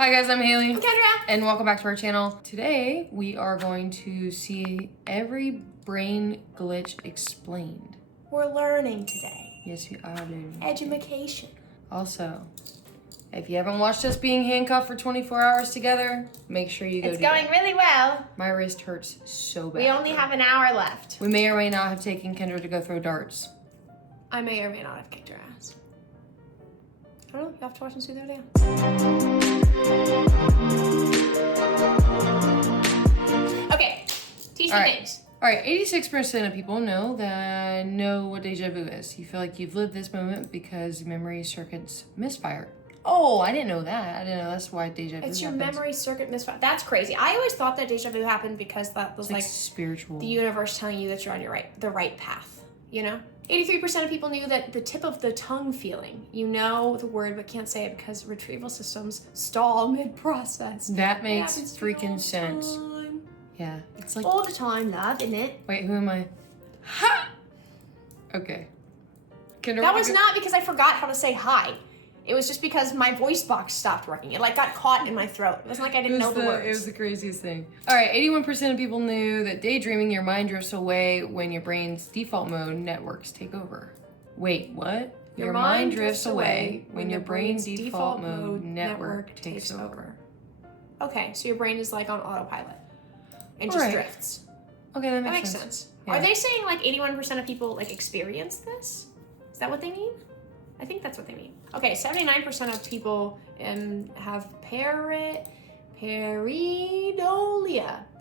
Hi guys, I'm Hailee. I'm Kendra. And welcome back to our channel. Today, we are going to see every brain glitch explained. We're learning today. Yes, we are learning. Education. Also, if you haven't watched us being handcuffed for 24 hours together, make sure you go It's going really well. My wrist hurts so bad. We only have an hour left. We may or may not have taken Kendra to go throw darts. I may or may not have kicked her ass. I don't know, you have to watch and see the video. Okay, teach me things. All right, 86% of people know what déjà vu is. You feel like you've lived this moment because memory circuits misfire. Oh, I didn't know that. I didn't know that's why déjà vu It's your happens. memory circuit misfire. That's crazy. I always thought that déjà vu happened because that was like spiritual. The universe telling you that you're on the right path, you know? 83% of people knew that the tip of the tongue feeling. You know the word but can't say it because retrieval systems stall mid-process. That makes freaking sense. Time. Yeah, it's like All the time, love, isn't it? Wait, who am I? Ha! Okay. That was not because I forgot how to say hi. It was just because my voice box stopped working. It like got caught in my throat. It wasn't like I didn't know the words. It was the craziest thing. All right, 81% of people knew that daydreaming, your mind drifts away when your brain's default mode networks take over. Wait, what? Your mind drifts away when your brain's default mode network takes over. Okay, so your brain is like on autopilot and just drifts. Okay, that makes sense. Yeah. Are they saying like 81% of people like experience this? Is that what they mean? I think that's what they mean. Okay, 79% of people have pareidolia.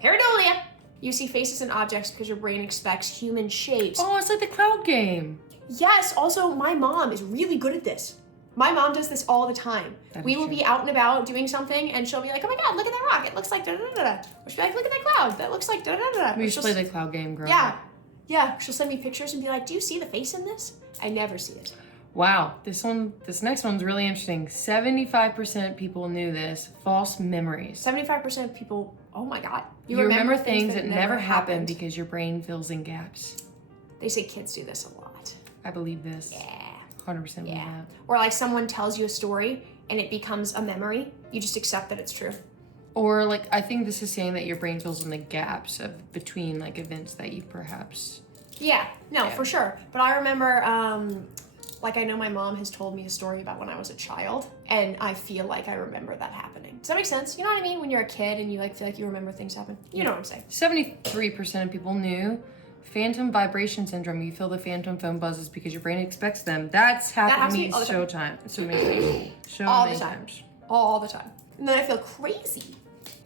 Pareidolia. You see faces and objects because your brain expects human shapes. Oh, it's like the cloud game. Yes, also my mom is really good at this. My mom does this all the time. We will be out and about doing something and she'll be like, oh my God, look at that rock. It looks like da-da-da-da. Or she'll be like, look at that cloud. That looks like da-da-da-da. We used to play the cloud game growing up. Yeah. She'll send me pictures and be like, do you see the face in this? I never see it. Wow, this next one's really interesting. 75% of people knew this. False memories. 75% of people, oh my God. You remember things that never happened because your brain fills in gaps. They say kids do this a lot. I believe this. Yeah. 100% believe that. Or like someone tells you a story and it becomes a memory. You just accept that it's true. Or like, I think this is saying that your brain fills in the gaps between like events that you perhaps... Yeah, for sure. But I remember, like I know my mom has told me a story about when I was a child and I feel like I remember that happening. Does that make sense? You know what I mean? When you're a kid and you like feel like you remember things happen. You know what I'm saying. 73% of people knew phantom vibration syndrome. You feel the phantom phone buzzes because your brain expects them. That's happened to me so many times. All the time. And then I feel crazy.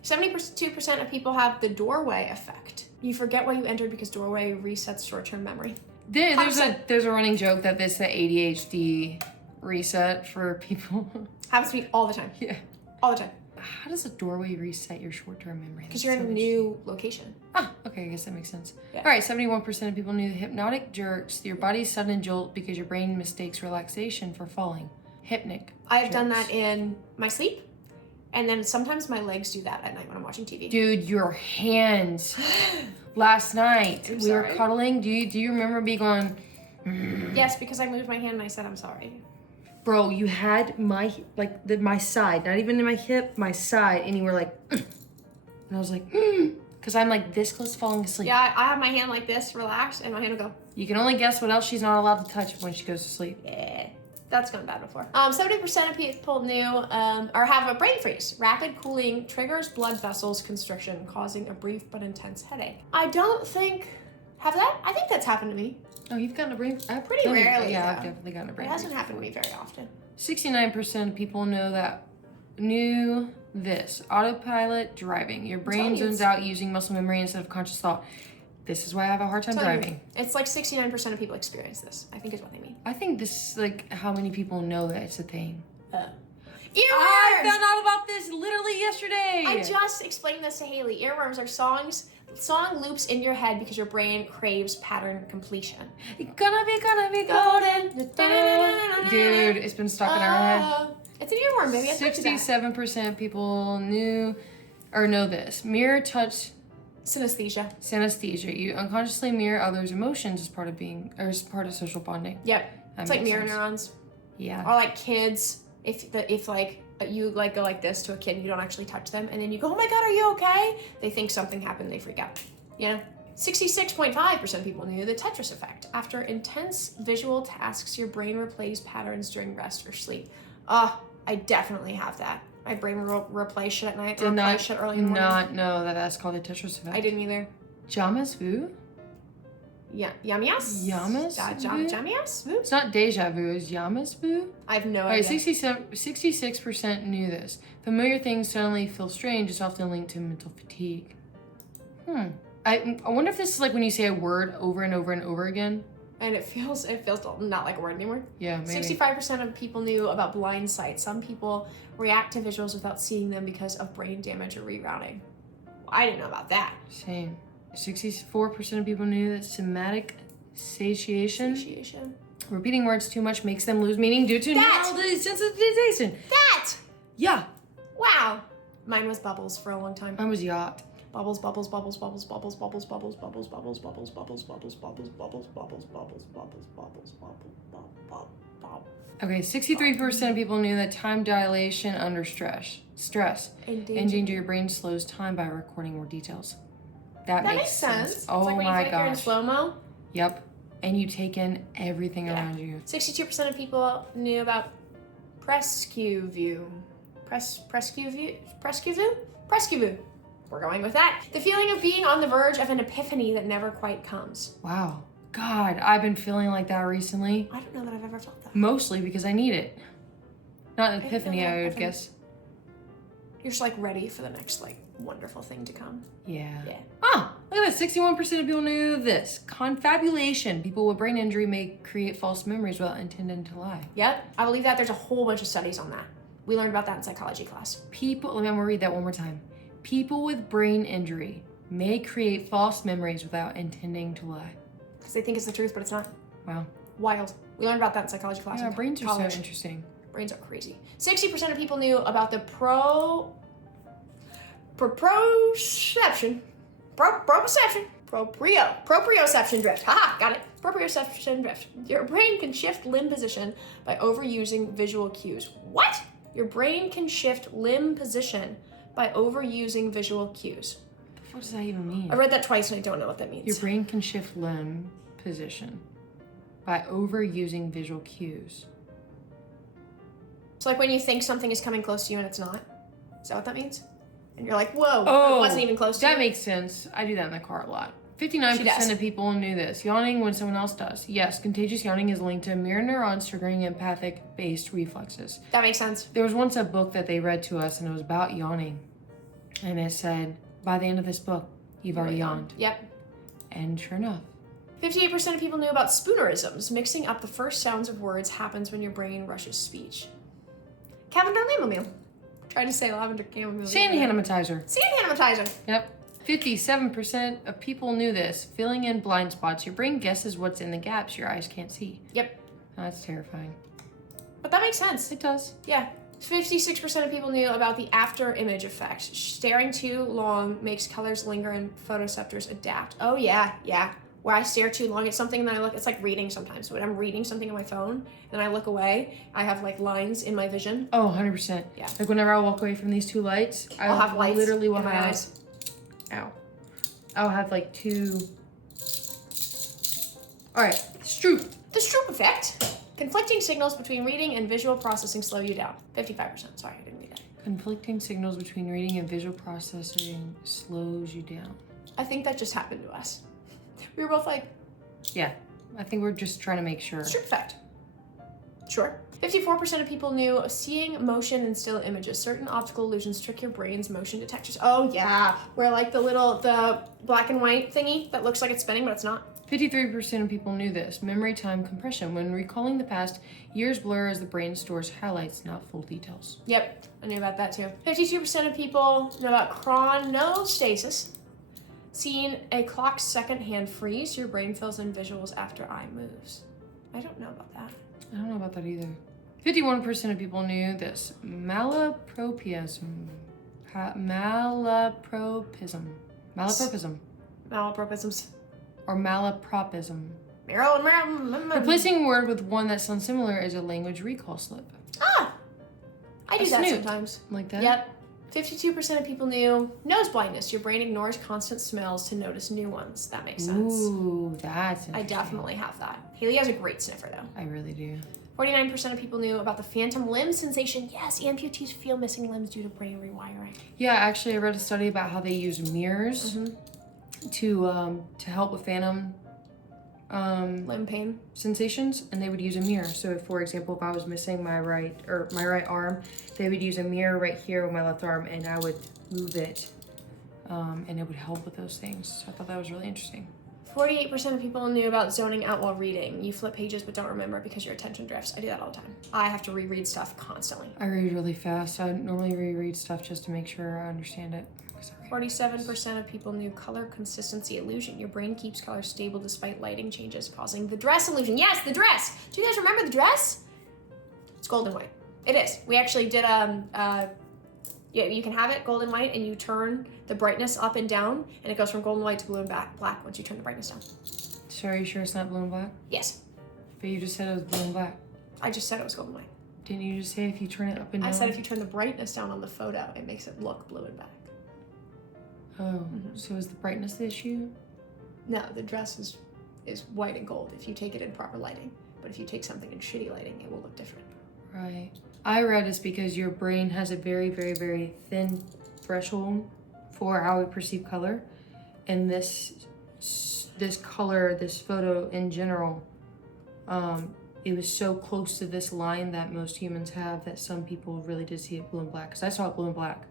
72% of people have the doorway effect. You forget why you entered because doorway resets short-term memory. There's a running joke that this is the ADHD reset for people. Happens to me all the time. Yeah. All the time. How does a doorway reset your short-term memory? Because you're in a new location. Ah, okay, I guess that makes sense. Yeah. All right, 71% of people knew the hypnotic jerks, your body's sudden jolt because your brain mistakes relaxation for falling. Hypnic. I've done that in my sleep. And then sometimes my legs do that at night when I'm watching TV. Dude, your hands. Last night, we were cuddling. Do you remember me going... Yes, because I moved my hand and I said, I'm sorry. Bro, you had my side, not even in my hip, my side, and you were like... And I was like, because I'm like this close to falling asleep. Yeah, I have my hand like this, relaxed, and my hand will go. You can only guess what else she's not allowed to touch when she goes to sleep. Yeah. That's gone bad before. 70% of people knew or have a brain freeze. Rapid cooling triggers blood vessels constriction, causing a brief but intense headache. I don't think, have that? I think that's happened to me. Oh, you've gotten a brain freeze? Pretty rarely, Yeah, though. I've definitely gotten a brain freeze. It hasn't freeze happened to me very often. 69% of people knew this. Autopilot driving. Your brain zooms out using muscle memory instead of conscious thought. This is why I have a hard time driving. It's like 69% of people experience this, I think is what they mean. I think this is like how many people know that it's a thing. Earworms! I found out about this literally yesterday. I just explained this to Hailee. Earworms are song loops in your head because your brain craves pattern completion. Gonna be golden. Dude, it's been stuck in our head. It's an earworm, baby. 67% of people know this. Mirror touch Synesthesia. You unconsciously mirror others' emotions as part of social bonding. Yep. It's like mirror neurons. Yeah. Or like kids, if like you like go like this to a kid and you don't actually touch them, and then you go, oh my God, are you okay? They think something happened, they freak out. You know? 66.5% of people knew the Tetris effect. After intense visual tasks, your brain replays patterns during rest or sleep. I definitely have that. My brain will replay shit at night, replay shit early in the morning. Not know that that's called the Tetris effect. I didn't either. Jamas vu? Yeah, Yamias? Jamias? Vu? It's not deja vu, it's Yamas vu? I have no Alright, idea. 66% knew this. Familiar things suddenly feel strange is often linked to mental fatigue. I wonder if this is like when you say a word over and over and over again. And it feels not like a word anymore. Yeah, maybe. 65% of people knew about blind sight. Some people react to visuals without seeing them because of brain damage or rerouting. I didn't know about that. Same. 64% of people knew that somatic satiation. Repeating words too much makes them lose meaning due to neural desensitization. That! Yeah. Wow. Mine was bubbles for a long time. Mine was yacht. Bubbles, bubbles, bubbles, bubbles, bubbles, bubbles, bubbles, bubbles, bubbles, bubbles, bubbles, bubbles, bubbles, bubbles, bubbles, bubbles, bubbles, bubbles. Okay, 63% of people knew that time dilation under stress endanger your brain slows time by recording more details. That makes sense. Oh it's like when my you feel like you're in gosh. slow-mo. Yep. And you take in everything around you. 62% of people knew about Prescue view. Prescue view? We're going with that. The feeling of being on the verge of an epiphany that never quite comes. Wow. God, I've been feeling like that recently. I don't know that I've ever felt that. Mostly because I need it. Not an epiphany, I would guess. You're just like ready for the next like wonderful thing to come. Yeah. Yeah. Look at that. 61% of people knew this. Confabulation. People with brain injury may create false memories without intending to lie. Yep. I believe that. There's a whole bunch of studies on that. We learned about that in psychology class. I'm gonna read that one more time. People with brain injury may create false memories without intending to lie. Because they think it's the truth, but it's not. Wow. we learned about that in psychology class. Yeah, in brains college. are so interesting. Brains are crazy. 60% of people knew about the proprioception drift. Haha, got it. Proprioception drift. Your brain can shift limb position by overusing visual cues. What? Your brain can shift limb position by overusing visual cues. What does that even mean? I read that twice and I don't know what that means. Your brain can shift limb position by overusing visual cues. It's like when you think something is coming close to you and it's not. Is that what that means? And you're like, whoa, it wasn't even close to you. That makes sense. I do that in the car a lot. 59% of people knew this. Yawning when someone else does. Yes, contagious yawning is linked to mirror neurons triggering empathic-based reflexes. That makes sense. There was once a book that they read to us and it was about yawning. And it said, by the end of this book, you've already yawned. Yep. And sure enough. 58% of people knew about spoonerisms. Mixing up the first sounds of words happens when your brain rushes speech. Lavender chamomile. Tried to say lavender chamomile. Sand animatizer. Sand animatizer. Yep. 57% of people knew this. Filling in blind spots. Your brain guesses what's in the gaps your eyes can't see. Yep. Oh, that's terrifying. But that makes sense. It does. Yeah. 56% of people knew about the after image effect. Staring too long makes colors linger and photoreceptors adapt. Oh yeah, yeah. Where I stare too long at something and then I look, it's like reading sometimes. When I'm reading something on my phone and I look away, I have like lines in my vision. Oh, 100%. Yeah. Like whenever I walk away from these two lights, I'll have lights literally will in my have, eyes. Ow. I'll have like two. All right, Stroop. The Stroop effect. Conflicting signals between reading and visual processing slow you down. 55%. Sorry, I didn't read that. Conflicting signals between reading and visual processing slows you down. I think that just happened to us. We were both like, yeah, I think we're just trying to make sure. Stroop effect. Sure. 54% of people knew seeing motion in still images. Certain optical illusions trick your brain's motion detectors. Oh yeah, where like the black and white thingy that looks like it's spinning, but it's not. 53% of people knew this. Memory time compression. When recalling the past, years blur as the brain stores highlights, not full details. Yep, I knew about that too. 52% of people know about chronostasis. Seeing a clock's second hand freeze, your brain fills in visuals after eye moves. I don't know about that. I don't know about that either. 51% of people knew this. Malapropism. Malapropisms. Or malapropism. Maryland. Replacing a word with one that sounds similar is a language recall slip. Ah! I do that sometimes. Like that? Yep. 52% of people knew nose blindness. Your brain ignores constant smells to notice new ones. That makes sense. Ooh, that's interesting. I definitely have that. Hailee has a great sniffer, though. I really do. 49% of people knew about the phantom limb sensation. Yes, amputees feel missing limbs due to brain rewiring. Yeah, actually, I read a study about how they use mirrors to help with phantom limb pain sensations, and they would use a mirror. So, if, for example, if I was missing my right arm, they would use a mirror right here with my left arm, and I would move it, and it would help with those things. So I thought that was really interesting. 48% of people knew about zoning out while reading. You flip pages but don't remember because your attention drifts. I do that all the time. I have to reread stuff constantly. I read really fast. I normally reread stuff just to make sure I understand it. 47% of people knew color consistency illusion. Your brain keeps color stable despite lighting changes, causing the dress illusion. Yes, the dress! Do you guys remember the dress? It's gold and white. It is. We actually did yeah, you can have it gold and white, and you turn the brightness up and down, and it goes from gold and white to blue and black once you turn the brightness down. So are you sure it's not blue and black? Yes. But you just said it was blue and black. I just said it was gold and white. Didn't you just say if you turn it up and down? I said if you turn the brightness down on the photo, it makes it look blue and black. Oh, so is the brightness the issue? No, the dress is white and gold if you take it in proper lighting. But if you take something in shitty lighting, it will look different. Right. I read it's because your brain has a very, very, very thin threshold for how we perceive color. And this color, this photo in general, it was so close to this line that most humans have that some people really did see it blue and black. Because I saw it blue and black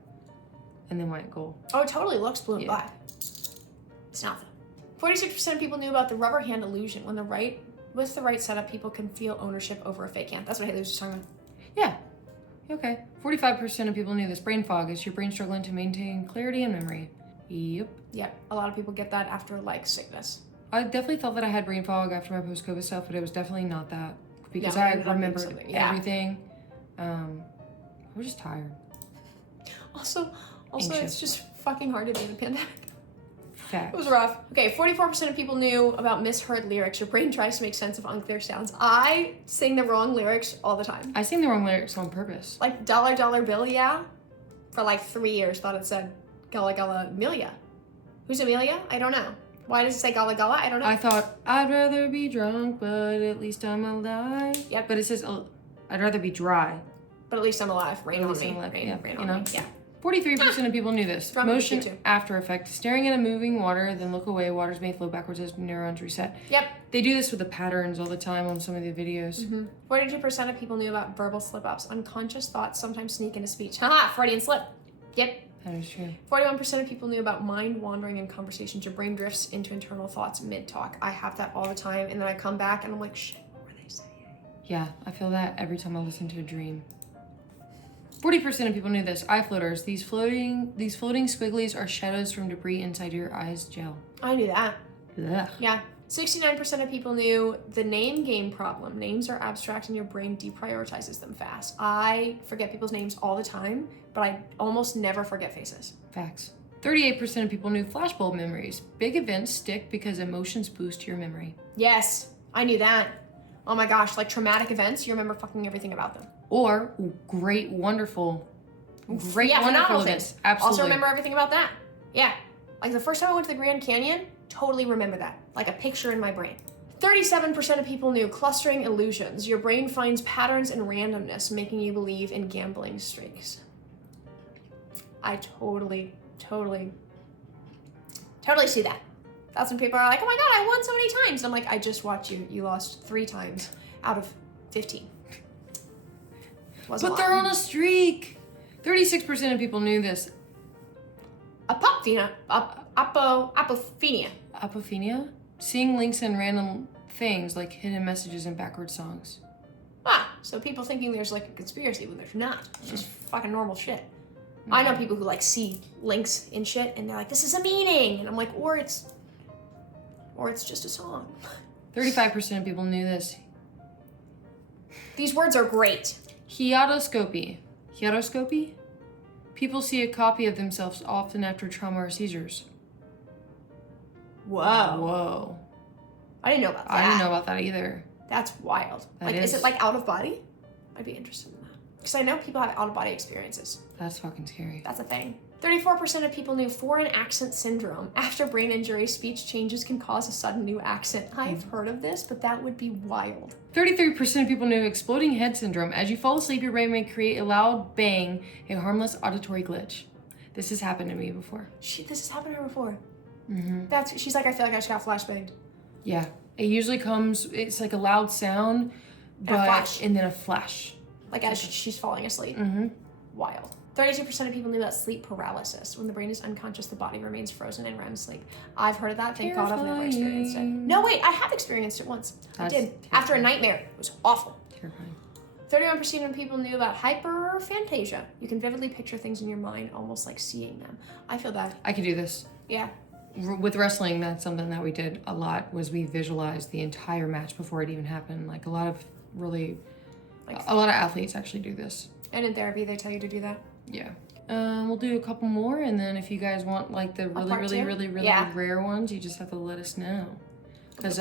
and then white and gold. Oh, it totally looks blue and black. It's not though. 46% of people knew about the rubber hand illusion. With the right setup, people can feel ownership over a fake hand. That's what Hailee was just talking about. Yeah. Okay. 45% of people knew this. Brain fog is your brain struggling to maintain clarity and memory. Yep. Yep. A lot of people get that after like sickness. I definitely thought that I had brain fog after my post-COVID stuff, but it was definitely not that because I remembered everything. I was just tired. Also, Anxious. It's just fucking hard to be in a pandemic. Fact. It was rough. Okay, 44% of people knew about misheard lyrics. Your brain tries to make sense of unclear sounds. I sing the wrong lyrics all the time. I sing the wrong lyrics on purpose. Like Dollar Dollar Bill, yeah? For like 3 years, thought it said Gullah Gullah Amelia. Who's Amelia? I don't know. Why does it say Gullah Gullah? I don't know. I thought, I'd rather be drunk, but at least I'm alive. Yep. But it says, I'd rather be dry. But at least I'm alive. Rain on me. Rain on me. Yeah. 43% of people knew this. From Motion YouTube. after effect. Staring at a moving water, then look away. Waters may flow backwards as neurons reset. Yep. They do this with the patterns all the time on some of the videos. 42% of people knew about verbal slip-ups. Unconscious thoughts sometimes sneak into speech. Haha, Freudian slip. Yep. That is true. 41% of people knew about mind wandering in conversations. Your brain drifts into internal thoughts mid-talk. I have that all the time, and then I come back and I'm like, shit, what were they saying? Yeah, I feel that every time I listen to a dream. 40% of people knew this. Eye floaters. These floating squigglies are shadows from debris inside your eyes gel. I knew that. Ugh. Yeah. 69% of people knew the name game problem. Names are abstract and your brain deprioritizes them fast. I forget people's names all the time, but I almost never forget faces. Facts. 38% of people knew flashbulb memories. Big events stick because emotions boost your memory. Yes, I knew that. Oh my gosh, like traumatic events, you remember fucking everything about them. Or great, wonderful phenomenal events. things. Absolutely. Also remember everything about that. Yeah. Like the first time I went to the Grand Canyon, totally remember that. Like a picture in my brain. 37% of people knew clustering illusions. Your brain finds patterns and randomness, making you believe in gambling streaks. I totally see that. That's when people are like, oh my God, I won so many times. I'm like, I just watched you. You lost 3 times out of 15. But they're on a streak. 36% of people knew this. Apophenia. Apophenia? Seeing links in random things like hidden messages and backward songs. So people thinking there's like a conspiracy when there's not. It's just fucking normal shit. I know people who like see links in shit and they're like, this is a meaning. And I'm like, or it's just a song. 35% of people knew this. These words are great. Hiatoscopy. Hiatoscopy? People see a copy of themselves often after trauma or seizures. Whoa. I didn't know about that. I didn't know about that either. That's wild. That like, is it like out of body? I'd be interested in that. Because I know people have out-of-body experiences. That's fucking scary. That's a thing. 34% of people knew foreign accent syndrome. After brain injury, speech changes can cause a sudden new accent. I've heard of this, but that would be wild. 33% of people knew exploding head syndrome. As you fall asleep, your brain may create a loud bang, a harmless auditory glitch. This has happened to me before. This has happened to her before. Mm-hmm. She's like, I feel like I just got flashbanged. Yeah. It usually comes, it's like a loud sound, and then a flash. Like as she's falling asleep. Mm-hmm. Wild. 32% of people knew about sleep paralysis. When the brain is unconscious, the body remains frozen in REM sleep. I've heard of that. Thank God I've never experienced it. No, wait, I have experienced it once. I did. Terrifying. After a nightmare. It was awful. Terrifying. 31% of people knew about hyperphantasia. You can vividly picture things in your mind, almost like seeing them. I feel that. I could do this. Yeah. With wrestling, that's something that we did a lot, was we visualized the entire match before it even happened. Like a lot of athletes actually do this. And in therapy, they tell you to do that? Yeah. We'll do a couple more, and then if you guys want like the really rare ones, you just have to let us know. Because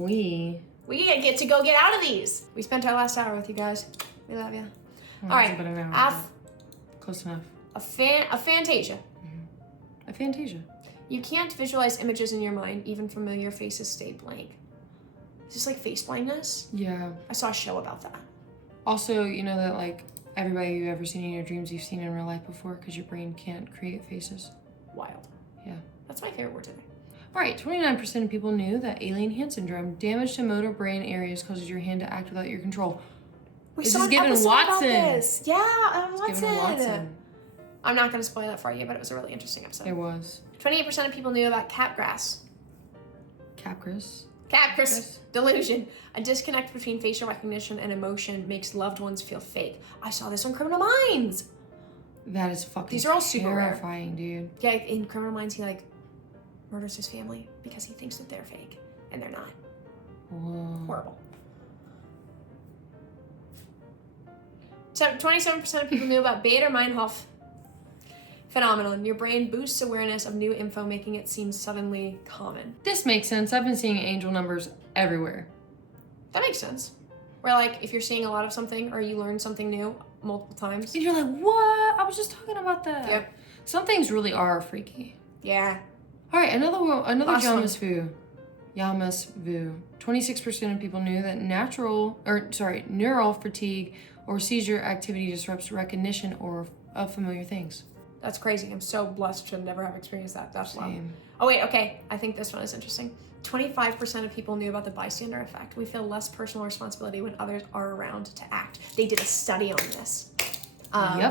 we get to go get out of these. We spent our last hour with you guys. We love you. All right. Close enough. A fantasia. Mm-hmm. A fantasia. You can't visualize images in your mind. Even familiar faces stay blank. Is this like face blindness? Yeah. I saw a show about that. Also, you know that like everybody you've ever seen in your dreams, you've seen in real life before because your brain can't create faces. Wild. Yeah. That's my favorite word today. All right, 29% of people knew that alien hand syndrome, damage to motor brain areas, causes your hand to act without your control. This is given Watson. Yeah, Watson. I'm not going to spoil it for you, but it was a really interesting episode. It was. 28% of people knew about capgras. Capgras delusion. A disconnect between facial recognition and emotion makes loved ones feel fake. I saw this on Criminal Minds. That is fucking These are all super terrifying, dude. Yeah, in Criminal Minds, he like murders his family because he thinks that they're fake and they're not. Whoa. Horrible. So 27% of people knew about Bader-Meinhof phenomenon. Your brain boosts awareness of new info, making it seem suddenly common. This makes sense. I've been seeing angel numbers everywhere. That makes sense. Where like if you're seeing a lot of something or you learn something new multiple times. And you're like, what? I was just talking about that. Yep. Some things really are freaky. Yeah. All right, another Yamasvu. 26% of people knew that neural fatigue or seizure activity disrupts recognition of familiar things. That's crazy. I'm so blessed to never have experienced that. That's Same. loud. Oh wait, okay. I think this one is interesting. 25% of people knew about the bystander effect. We feel less personal responsibility when others are around to act. They did a study on this.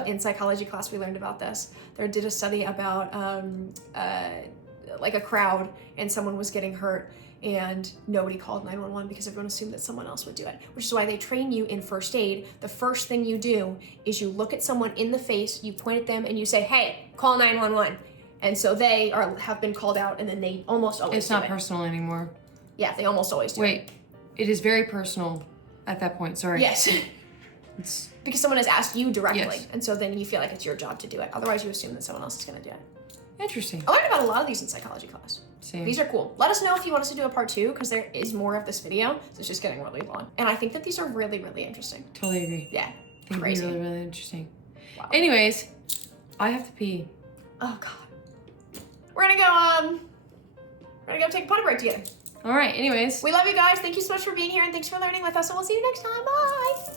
In psychology class, we learned about this. They did a study about like a crowd and someone was getting hurt and nobody called 911 because everyone assumed that someone else would do it, which is why they train you in first aid. The first thing you do is you look at someone in the face, you point at them and you say, hey, call 911. And so they have been called out and then they almost always It's not personal anymore. Yeah, they almost always do. Wait, it is very personal at that point, sorry. Yes. It's because someone has asked you directly. Yes. And so then you feel like it's your job to do it. Otherwise you assume that someone else is gonna do it. Interesting. I learned about a lot of these in psychology class. Same. These are cool. Let us know if you want us to do a part 2 because there is more of this video. So it's just getting really long. And I think that these are really, really interesting. Totally agree. Yeah. Crazy. Really, really interesting. Wow. Anyways, I have to pee. Oh God. We're gonna go take a potty break together. All right, anyways. We love you guys. Thank you so much for being here and thanks for learning with us and we'll see you next time. Bye.